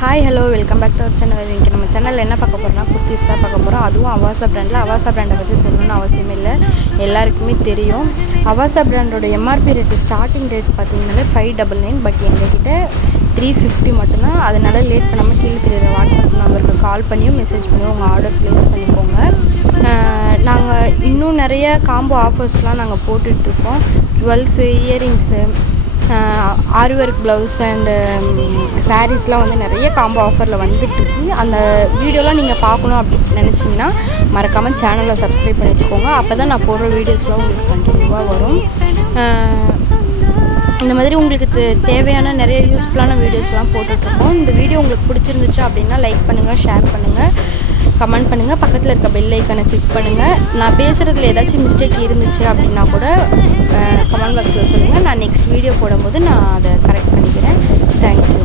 Hi hello welcome back to our channel. இன்றைக்கி நம்ம சேனலில் என்ன பார்க்க போகிறோம்னா குர்த்திஸ் தான் பார்க்க போகிறோம். அதுவும் அவாசா பிராண்டில். அவாசா பிராண்டை பற்றி சொல்லணும்னு அவசியமே இல்லை, எல்லாருக்குமே தெரியும். அவாசா பிராண்டோட எம்ஆர்பி ரேட்டு ஸ்டார்டிங் ரேட் பார்த்தீங்கன்னாலே 599. பட் எங்ககிட்ட 350 மட்டும்தான். அதனால் லேட் பண்ணாமல் கீழே தெரியுற வாட்ஸ்அப் நம்பருக்கு கால் பண்ணியும் மெசேஜ் பண்ணியும் உங்கள் ஆர்டர் ப்ளேஸ் பண்ணிக்கோங்க. நாங்கள் இன்னும் நிறைய காம்போ ஆஃபர்ஸ்லாம் நாங்கள் போட்டுட்ருக்கோம். Jewels, earrings, aari work blouse and சாரீஸ்லாம் வந்து நிறைய காம்போ ஆஃபரில் வந்துட்டுருக்கு. அந்த வீடியோலாம் நீங்கள் பார்க்கணும் அப்படின்னு நினச்சிங்கன்னா மறக்காமல் சேனலை சப்ஸ்கிரைப் பண்ணி வச்சுக்கோங்க. அப்போ தான் நான் போடுற வீடியோஸ்லாம் உங்களுக்கு கண்டிப்பாக வரும். இந்த மாதிரி உங்களுக்கு தேவையான நிறைய யூஸ்ஃபுல்லான வீடியோஸ்லாம் போட்டுட்ருக்கோம். இந்த வீடியோ உங்களுக்கு பிடிச்சிருந்துச்சு அப்படின்னா லைக் பண்ணுங்கள், ஷேர் பண்ணுங்கள், கமெண்ட் பண்ணுங்கள், பக்கத்தில் இருக்க பெல் ஐக்கனை கிளிக் பண்ணுங்கள். நான் பேசுகிறதுல ஏதாச்சும் மிஸ்டேக் இருந்துச்சு அப்படின்னா கூட கமெண்ட் பாக்ஸில் சொல்லுங்கள். நான் நெக்ஸ்ட் வீடியோ போடும்போது நான் அதை கரெக்ட் பண்ணிக்கிறேன். தேங்க்யூ.